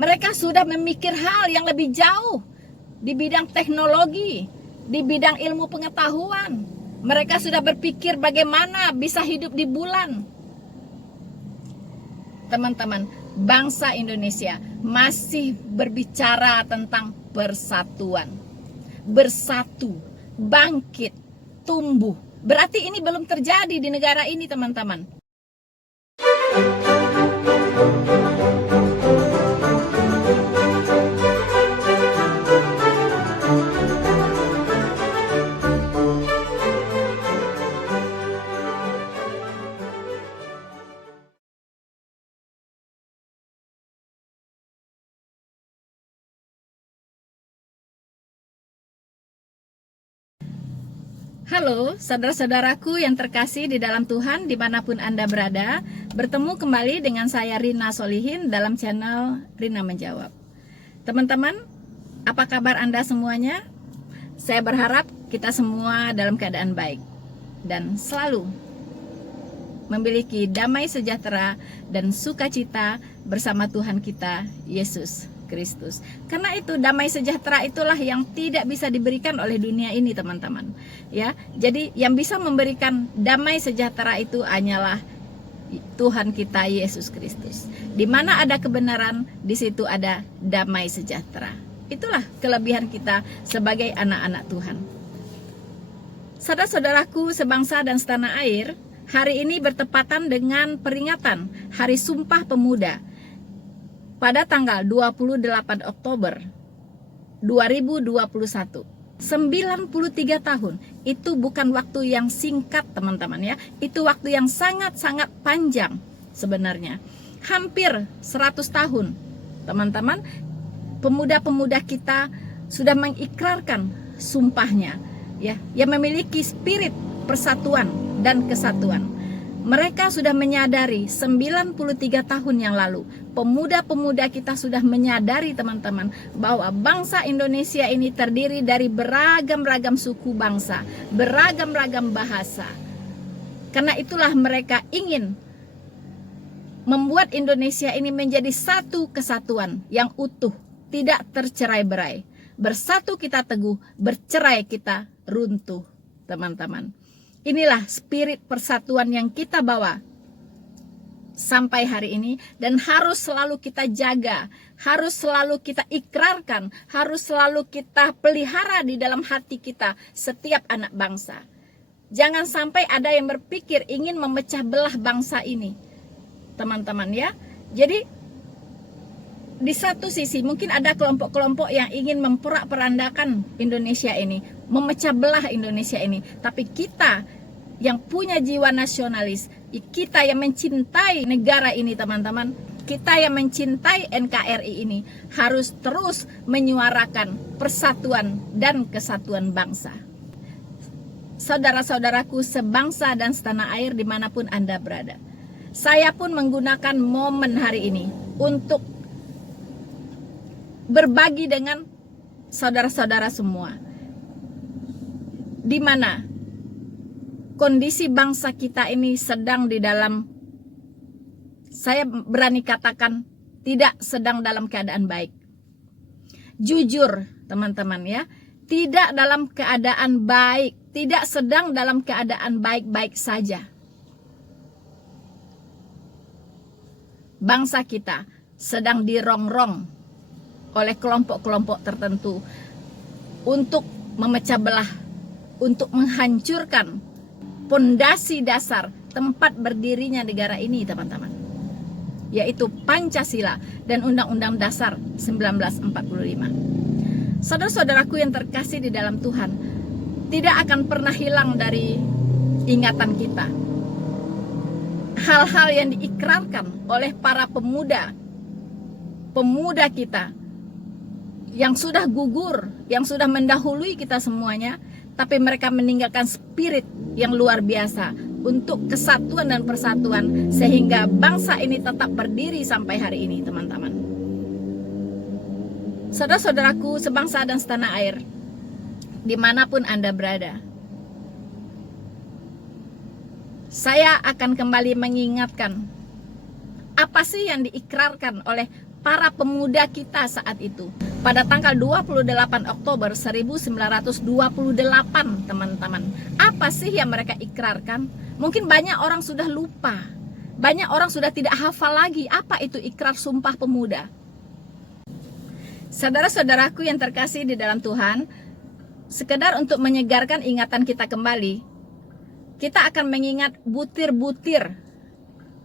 Mereka sudah memikir hal yang lebih jauh di bidang teknologi, di bidang ilmu pengetahuan. Mereka sudah berpikir bagaimana bisa hidup di bulan. Teman-teman, bangsa Indonesia masih berbicara tentang persatuan. Bersatu, bangkit, tumbuh. Berarti ini belum terjadi di negara ini, teman-teman. Halo saudara-saudaraku yang terkasih di dalam Tuhan dimanapun Anda berada. Bertemu kembali dengan saya Rina Solihin dalam channel Rina Menjawab. Teman-teman, apa kabar Anda semuanya? Saya berharap kita semua dalam keadaan baik dan selalu memiliki damai sejahtera dan sukacita bersama Tuhan kita Yesus Kristus. Karena itu damai sejahtera itulah yang tidak bisa diberikan oleh dunia ini, teman-teman. Ya, jadi yang bisa memberikan damai sejahtera itu hanyalah Tuhan kita Yesus Kristus. Di mana ada kebenaran, di situ ada damai sejahtera. Itulah kelebihan kita sebagai anak-anak Tuhan. Saudara-saudaraku sebangsa dan setanah air, hari ini bertepatan dengan peringatan Hari Sumpah Pemuda pada tanggal 28 Oktober 2021. 93 tahun. Itu bukan waktu yang singkat, teman-teman ya. Itu waktu yang sangat-sangat panjang sebenarnya. Hampir 100 tahun. Teman-teman, pemuda-pemuda kita sudah mengikrarkan sumpahnya ya, yang memiliki spirit persatuan dan kesatuan. Mereka sudah menyadari 93 tahun yang lalu, pemuda-pemuda kita sudah menyadari, teman-teman, bahwa bangsa Indonesia ini terdiri dari beragam-ragam suku bangsa, beragam-ragam bahasa. Karena itulah mereka ingin membuat Indonesia ini menjadi satu kesatuan yang utuh, tidak tercerai-berai. Bersatu kita teguh, bercerai kita runtuh, teman-teman. Inilah spirit persatuan yang kita bawa sampai hari ini dan harus selalu kita jaga, harus selalu kita ikrarkan, harus selalu kita pelihara di dalam hati kita setiap anak bangsa. Jangan sampai ada yang berpikir ingin memecah belah bangsa ini, teman-teman ya. Jadi di satu sisi mungkin ada kelompok-kelompok yang ingin memporak-porandakan Indonesia ini, memecah belah Indonesia ini. Tapi kita yang punya jiwa nasionalis, kita yang mencintai negara ini, teman-teman, kita yang mencintai NKRI ini harus terus menyuarakan persatuan dan kesatuan bangsa. Saudara-saudaraku sebangsa dan setanah air dimanapun Anda berada, saya pun menggunakan momen hari ini untuk berbagi dengan saudara-saudara semua, di mana kondisi bangsa kita ini sedang di dalam, saya berani katakan, tidak sedang dalam keadaan baik. Jujur, teman-teman ya, tidak dalam keadaan baik, tidak sedang dalam keadaan baik-baik saja. Bangsa kita sedang dirongrong oleh kelompok-kelompok tertentu untuk memecah belah, untuk menghancurkan pondasi dasar tempat berdirinya negara ini, teman-teman, yaitu Pancasila dan Undang-Undang Dasar 1945. Saudara-saudaraku yang terkasih di dalam Tuhan, tidak akan pernah hilang dari ingatan kita hal-hal yang diikrarkan oleh para pemuda kita yang sudah gugur, yang sudah mendahului kita semuanya, tapi mereka meninggalkan spirit yang luar biasa untuk kesatuan dan persatuan, sehingga bangsa ini tetap berdiri sampai hari ini, teman-teman. Saudara-saudaraku sebangsa dan setanah air, dimanapun Anda berada, saya akan kembali mengingatkan apa sih yang diikrarkan oleh para pemuda kita saat itu. Pada tanggal 28 Oktober 1928, teman-teman. Apa sih yang mereka ikrarkan? Mungkin banyak orang sudah lupa. Banyak orang sudah tidak hafal lagi apa itu ikrar sumpah pemuda. Saudara-saudaraku yang terkasih di dalam Tuhan, sekedar untuk menyegarkan ingatan kita kembali, kita akan mengingat butir-butir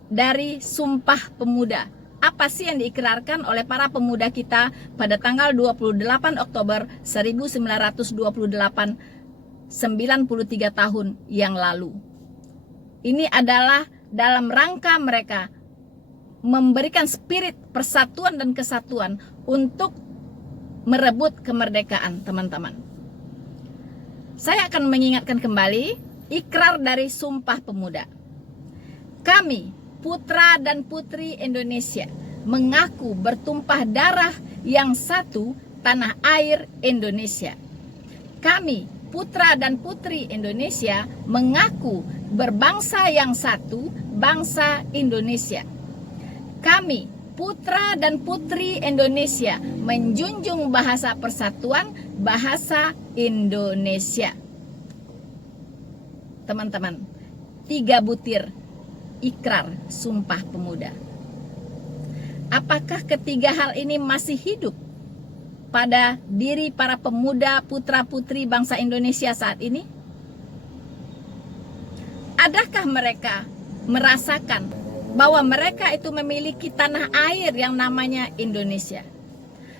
dari sumpah pemuda. Apa sih yang diikrarkan oleh para pemuda kita pada tanggal 28 Oktober 1928, 93 tahun yang lalu. Ini adalah dalam rangka mereka memberikan spirit persatuan dan kesatuan untuk merebut kemerdekaan, teman-teman. Saya akan mengingatkan kembali ikrar dari Sumpah Pemuda. Kami, putra dan putri Indonesia, mengaku bertumpah darah yang satu, tanah air Indonesia. Kami, putra dan putri Indonesia, mengaku berbangsa yang satu, bangsa Indonesia. Kami, putra dan putri Indonesia, menjunjung bahasa persatuan, bahasa Indonesia. Teman-teman, 3 butir ikrar Sumpah Pemuda. Apakah ketiga hal ini masih hidup pada diri para pemuda putra-putri bangsa Indonesia saat ini? Adakah mereka merasakan bahwa mereka itu memiliki tanah air yang namanya Indonesia?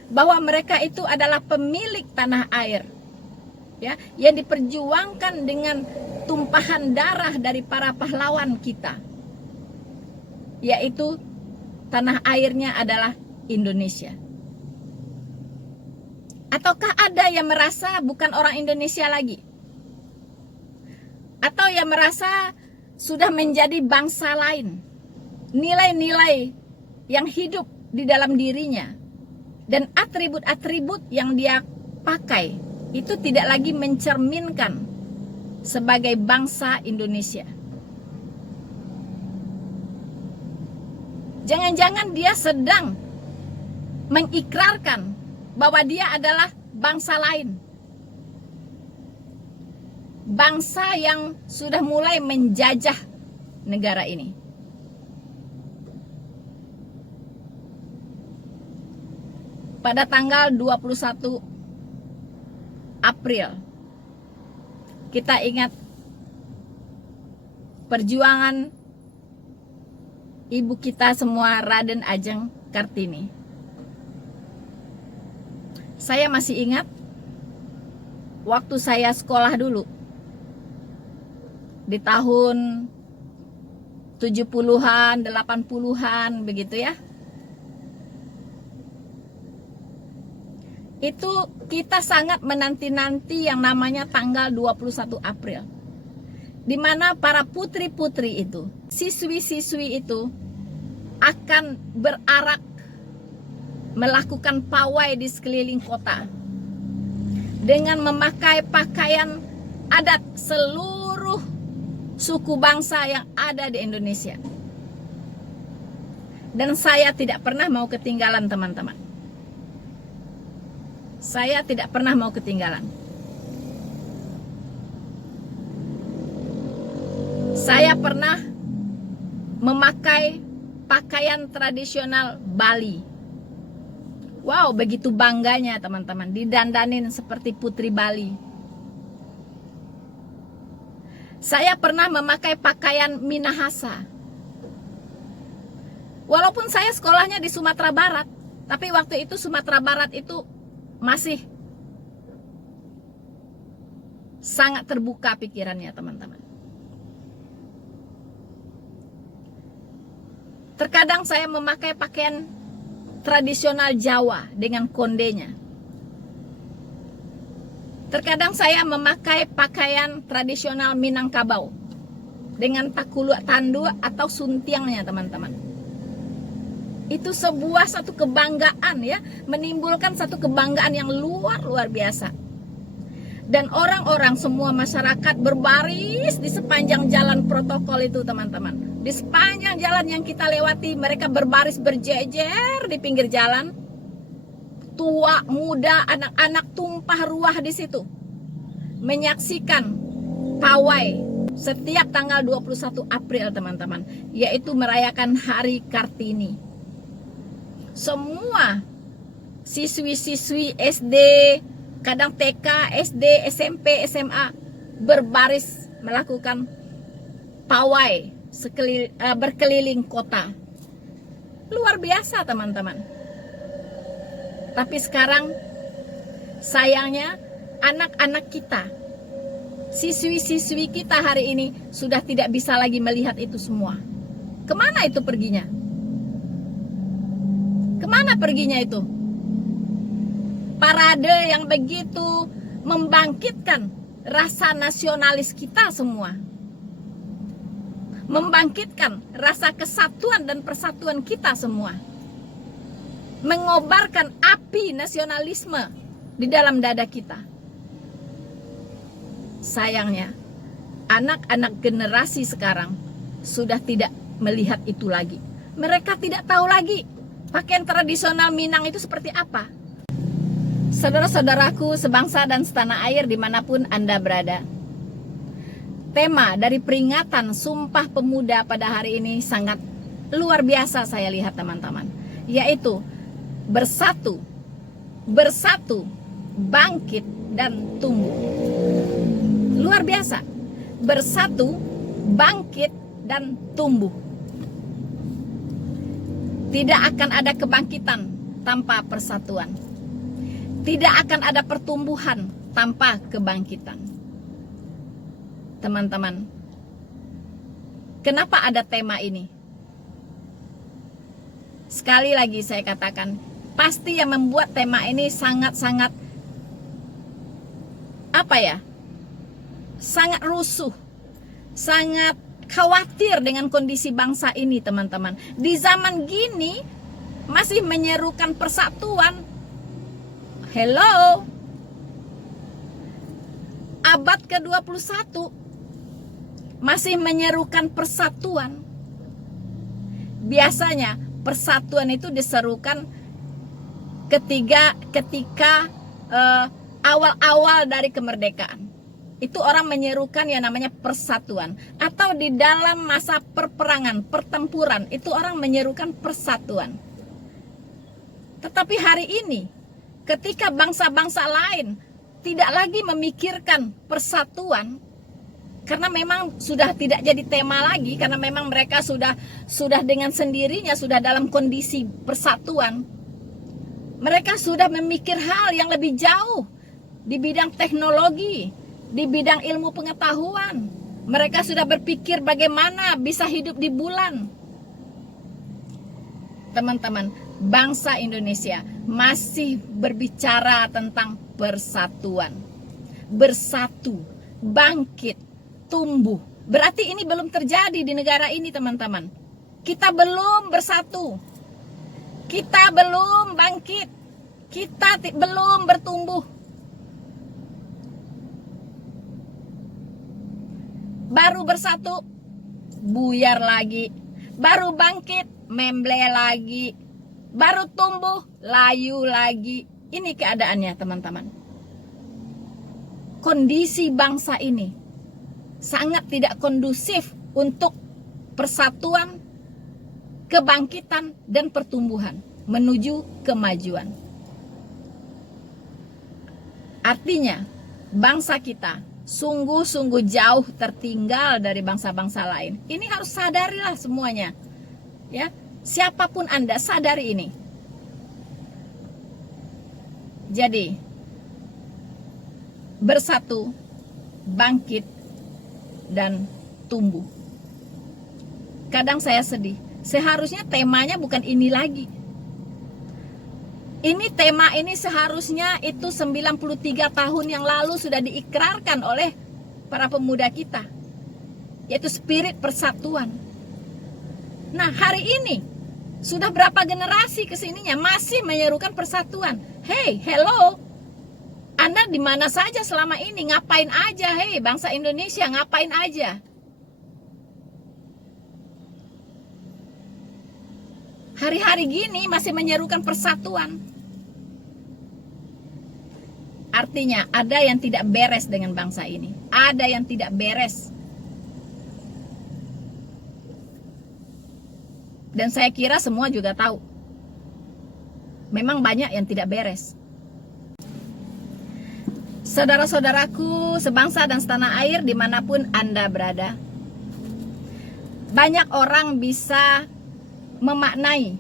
Bahwa mereka itu adalah pemilik tanah air, ya, yang diperjuangkan dengan tumpahan darah dari para pahlawan kita, yaitu tanah airnya adalah Indonesia. Ataukah ada yang merasa bukan orang Indonesia lagi? Atau yang merasa sudah menjadi bangsa lain? Nilai-nilai yang hidup di dalam dirinya dan atribut-atribut yang dia pakai itu tidak lagi mencerminkan sebagai bangsa Indonesia. Jangan-jangan dia sedang mengikrarkan bahwa dia adalah bangsa lain. Bangsa yang sudah mulai menjajah negara ini. Pada tanggal 21 April, kita ingat perjuangan ibu kita semua, Raden Ajeng Kartini. Saya masih ingat waktu saya sekolah dulu di tahun 70-an, 80-an begitu ya. Itu kita sangat menanti-nanti yang namanya tanggal 21 April. Di mana para putri-putri itu, siswi-siswi itu akan berarak melakukan pawai di sekeliling kota dengan memakai pakaian adat seluruh suku bangsa yang ada di Indonesia. Dan saya tidak pernah mau ketinggalan, teman-teman. Saya tidak pernah mau ketinggalan. Saya pernah memakai pakaian tradisional Bali. Wow, begitu bangganya teman-teman, didandanin seperti putri Bali. Saya pernah memakai pakaian Minahasa. Walaupun saya sekolahnya di Sumatera Barat, tapi waktu itu Sumatera Barat itu masih sangat terbuka pikirannya, teman-teman. Terkadang saya memakai pakaian tradisional Jawa dengan kondenya. Terkadang saya memakai pakaian tradisional Minangkabau dengan takulu tandu atau suntiangnya, teman-teman. Itu satu kebanggaan ya, menimbulkan satu kebanggaan yang luar biasa. Dan orang-orang semua masyarakat berbaris di sepanjang jalan protokol itu, teman-teman. Di sepanjang jalan yang kita lewati, mereka berbaris berjejer di pinggir jalan. Tua, muda, anak-anak tumpah ruah di situ. Menyaksikan pawai setiap tanggal 21 April, teman-teman, yaitu merayakan Hari Kartini. Semua siswi-siswi SD, kadang TK, SD, SMP, SMA berbaris melakukan pawai berkeliling kota. Luar biasa, teman-teman. Tapi sekarang sayangnya anak-anak kita, siswi-siswi kita hari ini sudah tidak bisa lagi melihat itu semua. Kemana itu perginya? Kemana perginya itu? Parade yang begitu membangkitkan rasa nasionalis kita semua, membangkitkan rasa kesatuan dan persatuan kita semua, mengobarkan api nasionalisme di dalam dada kita. Sayangnya anak-anak generasi sekarang sudah tidak melihat itu lagi. Mereka tidak tahu lagi pakaian tradisional Minang itu seperti apa. Saudara-saudaraku sebangsa dan setanah air dimanapun Anda berada, tema dari peringatan Sumpah Pemuda pada hari ini sangat luar biasa saya lihat, teman-teman, yaitu bersatu, bangkit dan tumbuh. Luar biasa. Bersatu, bangkit dan tumbuh. Tidak akan ada kebangkitan tanpa persatuan. Tidak akan ada pertumbuhan tanpa kebangkitan. Teman-teman, kenapa ada tema ini? Sekali lagi saya katakan, pasti yang membuat tema ini sangat-sangat sangat rusuh, sangat khawatir dengan kondisi bangsa ini, teman-teman. Di zaman gini masih menyerukan persatuan. Hello, abad ke-21 masih menyerukan persatuan. Biasanya persatuan itu diserukan ketika awal-awal dari kemerdekaan. Itu orang menyerukan yang namanya persatuan. Atau di dalam masa perperangan, pertempuran, itu orang menyerukan persatuan. Tetapi hari ini, ketika bangsa-bangsa lain tidak lagi memikirkan persatuan, karena memang sudah tidak jadi tema lagi, karena memang mereka sudah dengan sendirinya sudah dalam kondisi persatuan. Mereka sudah memikir hal yang lebih jauh di bidang teknologi, di bidang ilmu pengetahuan. Mereka sudah berpikir bagaimana bisa hidup di bulan. Teman-teman, bangsa Indonesia masih berbicara tentang persatuan. Bersatu, bangkit, tumbuh. Berarti ini belum terjadi di negara ini, teman-teman. Kita belum bersatu. Kita belum bangkit. Kita belum bertumbuh. Baru bersatu, buyar lagi. Baru bangkit, memble lagi. Baru tumbuh, layu lagi. Ini keadaannya, teman-teman. Kondisi bangsa ini sangat tidak kondusif untuk persatuan, kebangkitan, dan pertumbuhan menuju kemajuan. Artinya, bangsa kita sungguh-sungguh jauh tertinggal dari bangsa-bangsa lain. Ini harus sadarilah semuanya. Ya, siapapun Anda, sadari ini. Jadi, bersatu, bangkit, dan tumbuh. Kadang saya sedih. Seharusnya temanya bukan ini lagi. Tema ini seharusnya itu 93 tahun yang lalu sudah diikrarkan oleh para pemuda kita, yaitu spirit persatuan. Nah, hari ini sudah berapa generasi kesininya masih menyerukan persatuan. Hey, hello, Anda di mana saja selama ini? Ngapain aja, hei bangsa Indonesia, ngapain aja? Hari-hari gini masih menyerukan persatuan. Artinya ada yang tidak beres dengan bangsa ini. Ada yang tidak beres. Dan saya kira semua juga tahu. Memang banyak yang tidak beres. Saudara-saudaraku sebangsa dan setanah air dimanapun Anda berada, banyak orang bisa memaknai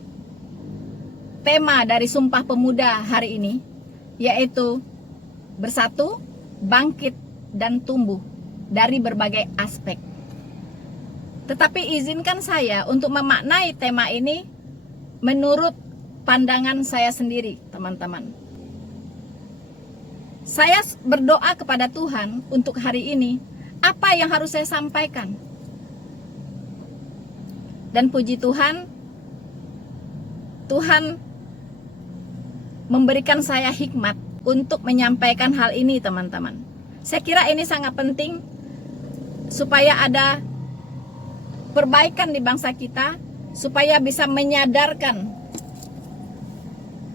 tema dari Sumpah Pemuda hari ini, yaitu bersatu, bangkit, dan tumbuh dari berbagai aspek. Tetapi izinkan saya untuk memaknai tema ini menurut pandangan saya sendiri, teman-teman. Saya berdoa kepada Tuhan untuk hari ini, apa yang harus saya sampaikan. Dan puji Tuhan, Tuhan memberikan saya hikmat untuk menyampaikan hal ini, teman-teman. Saya kira ini sangat penting supaya ada perbaikan di bangsa kita, supaya bisa menyadarkan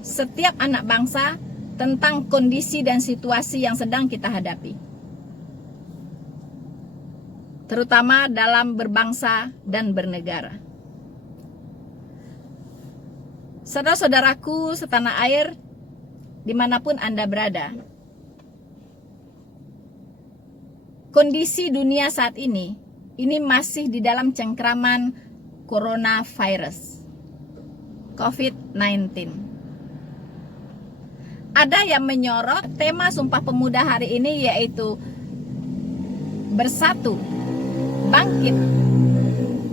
setiap anak bangsa tentang kondisi dan situasi yang sedang kita hadapi, terutama dalam berbangsa dan bernegara. Saudara-saudaraku setanah air, dimanapun Anda berada, kondisi dunia saat ini masih di dalam cengkraman coronavirus, COVID-19. Ada yang menyorot tema Sumpah Pemuda hari ini, yaitu bersatu, bangkit,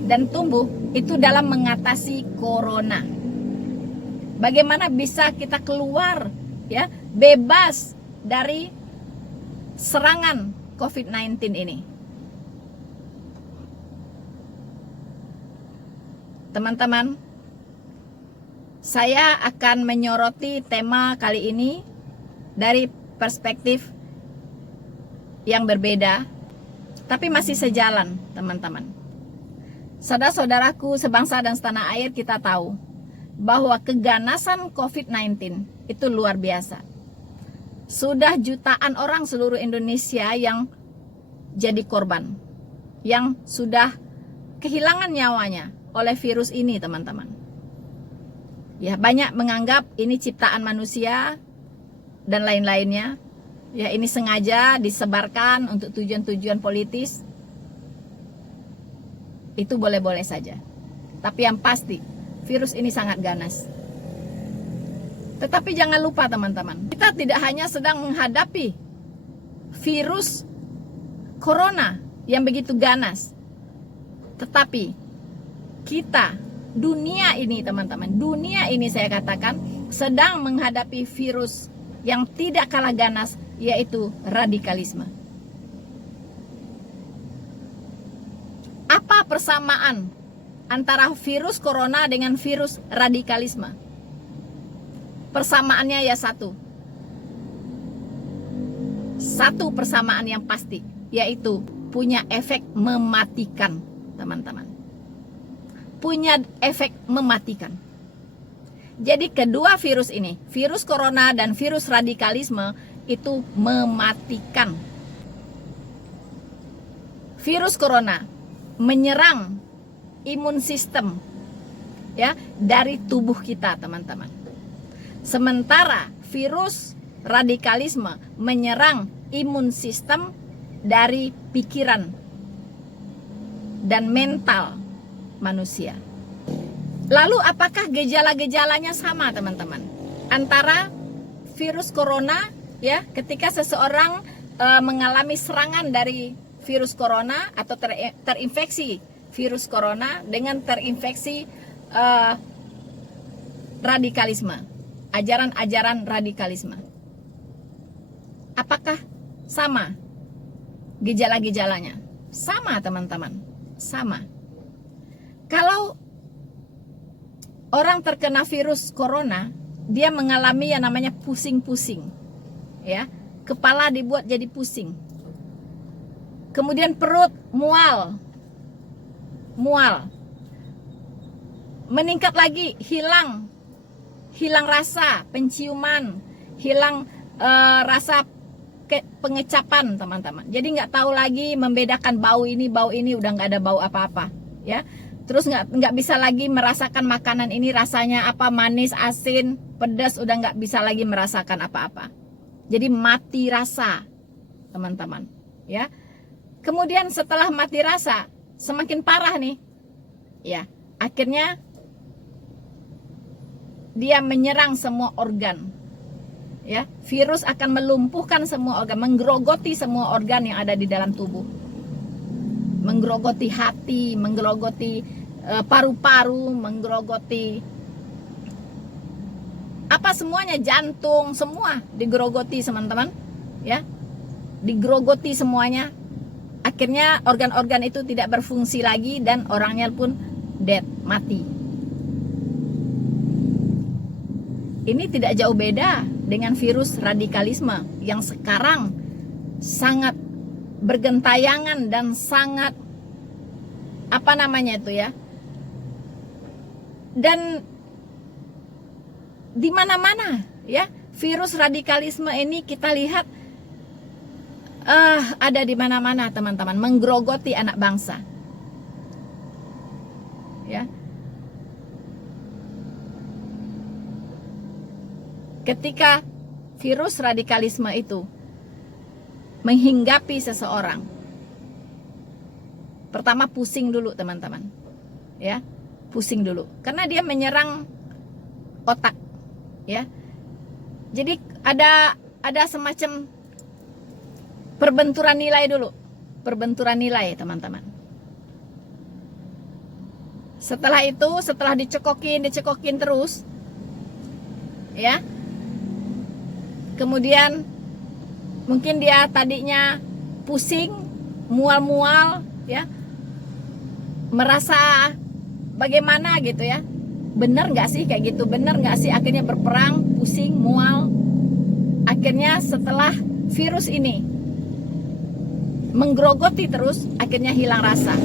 dan tumbuh, itu dalam mengatasi corona. Bagaimana bisa kita keluar, ya, bebas dari serangan COVID-19 ini. Teman-teman, saya akan menyoroti tema kali ini dari perspektif yang berbeda, tapi masih sejalan, teman-teman. Saudara-saudaraku sebangsa dan setanah air, kita tahu bahwa keganasan COVID-19 itu luar biasa. Sudah jutaan orang seluruh Indonesia yang jadi korban, yang sudah kehilangan nyawanya oleh virus ini, teman-teman. Ya, banyak menganggap ini ciptaan manusia dan lain-lainnya. Ya, ini sengaja disebarkan untuk tujuan-tujuan politis. Itu boleh-boleh saja. Tapi yang pasti, virus ini sangat ganas. Tetapi jangan lupa, teman-teman, kita tidak hanya sedang menghadapi virus corona yang begitu ganas, tetapi kita, dunia ini, teman-teman, dunia ini saya katakan sedang menghadapi virus yang tidak kalah ganas, yaitu radikalisme. Apa persamaan antara virus corona dengan virus radikalisme? Persamaannya ya satu persamaan yang pasti, yaitu punya efek mematikan, teman-teman. Punya efek mematikan. Jadi kedua virus ini, virus corona dan virus radikalisme, itu mematikan. Virus corona menyerang imun sistem, ya, dari tubuh kita, teman-teman. Sementara virus radikalisme menyerang imun sistem dari pikiran dan mental manusia. Lalu apakah gejala-gejalanya sama, teman-teman? Antara virus corona, ya, ketika seseorang mengalami serangan dari virus corona atau terinfeksi virus corona dengan terinfeksi radikalisme, ajaran-ajaran radikalisme. Apakah sama gejala-gejalanya? Sama, teman-teman, sama. Kalau orang terkena virus corona, dia mengalami yang namanya pusing-pusing, ya, kepala dibuat jadi pusing. Kemudian perut mual. Meningkat lagi, hilang rasa penciuman, hilang rasa pengecapan, teman-teman. Jadi nggak tahu lagi membedakan bau ini udah nggak ada bau apa-apa, ya. Terus nggak bisa lagi merasakan makanan ini rasanya apa, manis, asin, pedas, udah nggak bisa lagi merasakan apa-apa. Jadi mati rasa, teman-teman, ya. Kemudian setelah mati rasa, semakin parah nih, ya. Akhirnya dia menyerang semua organ. Ya, virus akan melumpuhkan semua organ, menggerogoti semua organ yang ada di dalam tubuh, menggerogoti hati, menggerogoti paru-paru, menggerogoti apa semuanya, jantung, semua digerogoti, teman-teman, ya, digerogoti semuanya. Akhirnya organ-organ itu tidak berfungsi lagi dan orangnya pun dead, mati. Ini tidak jauh beda dengan virus radikalisme yang sekarang sangat bergentayangan dan sangat dan di mana-mana, ya. Virus radikalisme ini kita lihat ada di mana-mana, teman-teman, menggerogoti anak bangsa, ya. Ketika virus radikalisme itu menghinggapi seseorang, pertama pusing dulu, teman-teman, ya, pusing dulu, karena dia menyerang otak, ya. Jadi ada semacam perbenturan nilai dulu, perbenturan nilai, teman-teman. Setelah itu, setelah dicekokin terus, ya. Kemudian mungkin dia tadinya pusing, mual-mual, ya, merasa bagaimana gitu, ya. Bener nggak sih kayak gitu? Bener nggak sih? Akhirnya berperang, pusing, mual. Akhirnya setelah virus ini menggerogoti terus, akhirnya hilang rasa.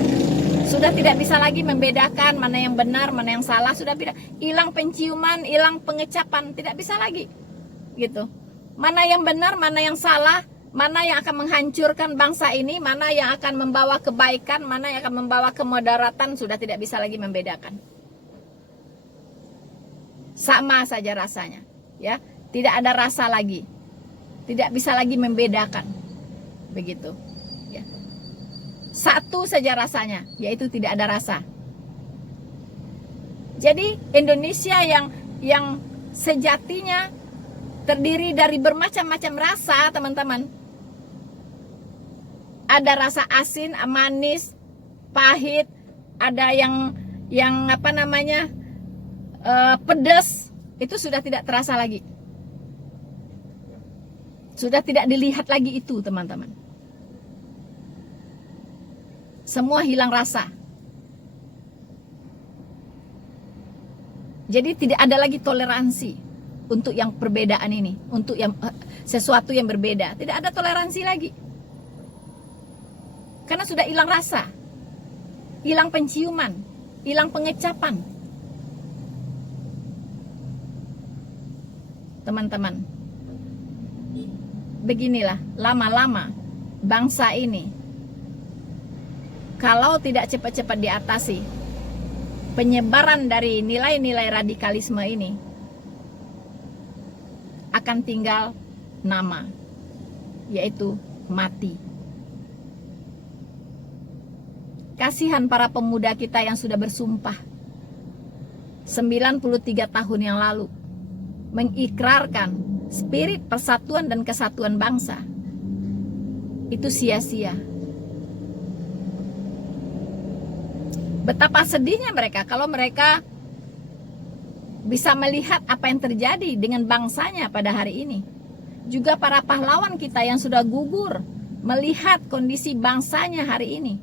Sudah tidak bisa lagi membedakan mana yang benar, mana yang salah. Sudah tidak, hilang penciuman, hilang pengecapan, tidak bisa lagi, gitu. Mana yang benar, mana yang salah, mana yang akan menghancurkan bangsa ini, mana yang akan membawa kebaikan, mana yang akan membawa kemudaratan, sudah tidak bisa lagi membedakan. Sama saja rasanya, ya. Tidak ada rasa lagi, tidak bisa lagi membedakan, begitu, ya. Satu saja rasanya, yaitu tidak ada rasa. Jadi Indonesia yang sejatinya terdiri dari bermacam-macam rasa, teman-teman. Ada rasa asin, manis, pahit, ada yang pedas. Itu sudah tidak terasa lagi. Sudah tidak dilihat lagi itu, teman-teman. Semua hilang rasa. Jadi tidak ada lagi toleransi untuk yang perbedaan ini, untuk yang sesuatu yang berbeda. Tidak ada toleransi lagi, karena sudah hilang rasa, hilang penciuman, hilang pengecapan. Teman-teman, beginilah lama-lama bangsa ini, kalau tidak cepat-cepat diatasi penyebaran dari nilai-nilai radikalisme ini, akan tinggal nama, yaitu mati. Kasihan para pemuda kita yang sudah bersumpah 93 tahun yang lalu mengikrarkan spirit persatuan dan kesatuan bangsa. Itu sia-sia. Betapa sedihnya mereka kalau mereka bisa melihat apa yang terjadi dengan bangsanya pada hari ini. Juga para pahlawan kita yang sudah gugur melihat kondisi bangsanya hari ini,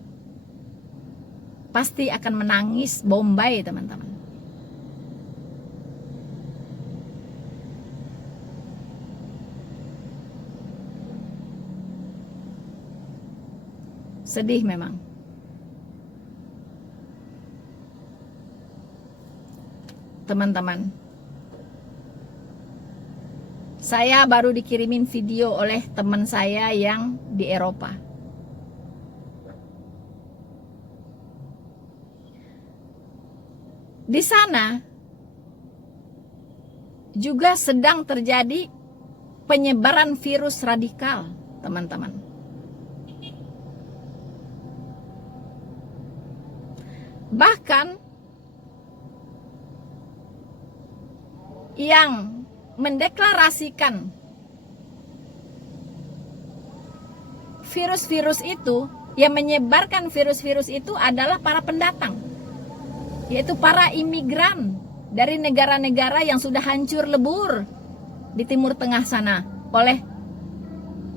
pasti akan menangis bombay, teman-teman. Sedih memang. Teman-teman, saya baru dikirimin video oleh teman saya yang di Eropa. Di sana juga sedang terjadi penyebaran virus radikal, teman-teman. Bahkan yang mendeklarasikan virus-virus itu, yang menyebarkan virus-virus itu adalah para pendatang, yaitu para imigran dari negara-negara yang sudah hancur lebur di Timur Tengah sana oleh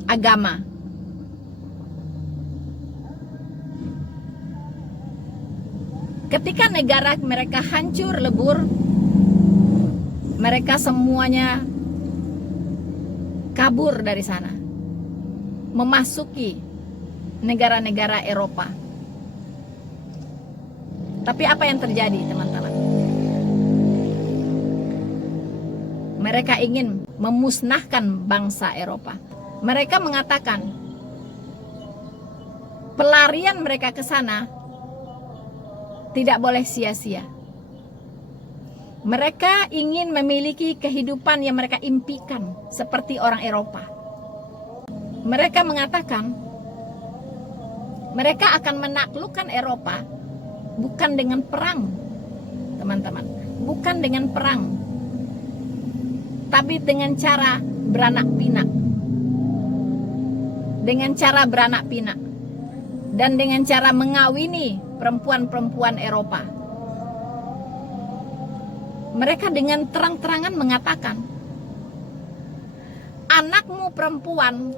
agama. Ketika negara mereka hancur lebur, mereka semuanya kabur dari sana, memasuki negara-negara Eropa. Tapi apa yang terjadi, teman-teman? Mereka ingin memusnahkan bangsa Eropa. Mereka mengatakan pelarian mereka ke sana tidak boleh sia-sia. Mereka ingin memiliki kehidupan yang mereka impikan seperti orang Eropa. Mereka mengatakan mereka akan menaklukkan Eropa bukan dengan perang, teman-teman. Bukan dengan perang, tapi dengan cara beranak pinak. Dengan cara beranak pinak. Dan dengan cara mengawini perempuan-perempuan Eropa. Mereka dengan terang-terangan mengatakan, anakmu perempuan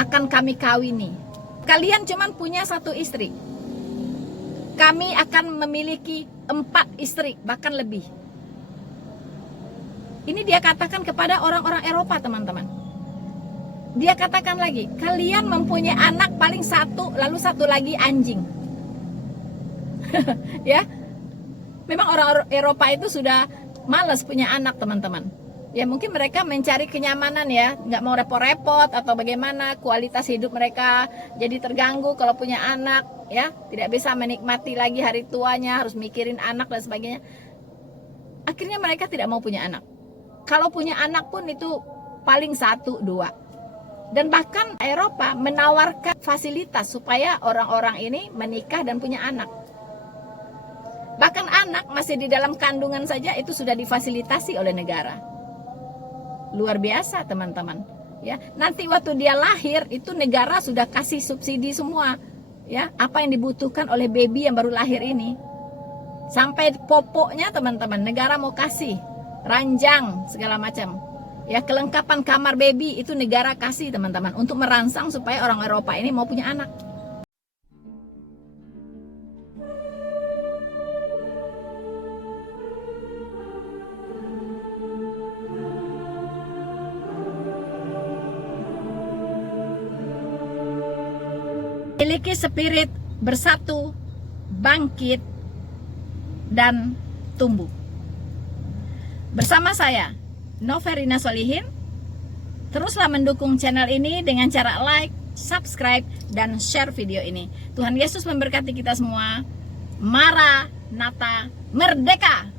akan kami kawini. Kalian cuma punya 1 istri. Kami akan memiliki 4 istri, bahkan lebih. Ini dia katakan kepada orang-orang Eropa, teman-teman. Dia katakan lagi, kalian mempunyai anak paling 1, lalu 1 lagi anjing. Ya, memang orang Eropa itu sudah malas punya anak, teman-teman. Ya mungkin mereka mencari kenyamanan ya, nggak mau repot-repot atau bagaimana, kualitas hidup mereka jadi terganggu kalau punya anak, ya tidak bisa menikmati lagi hari tuanya, harus mikirin anak dan sebagainya. Akhirnya mereka tidak mau punya anak. Kalau punya anak pun itu paling 1, 2. Dan bahkan Eropa menawarkan fasilitas supaya orang-orang ini menikah dan punya anak. Bahkan anak masih di dalam kandungan saja itu sudah difasilitasi oleh negara. Luar biasa, teman-teman. Ya, nanti waktu dia lahir itu negara sudah kasih subsidi semua. Ya, apa yang dibutuhkan oleh baby yang baru lahir ini. Sampai popoknya, teman-teman, negara mau kasih ranjang segala macam. Ya, kelengkapan kamar baby itu negara kasih, teman-teman, untuk merangsang supaya orang Eropa ini mau punya anak. Miliki spirit bersatu, bangkit, dan tumbuh. Bersama saya, Noverina Solihin. Teruslah mendukung channel ini dengan cara like, subscribe, dan share video ini. Tuhan Yesus memberkati kita semua. Maranatha, merdeka!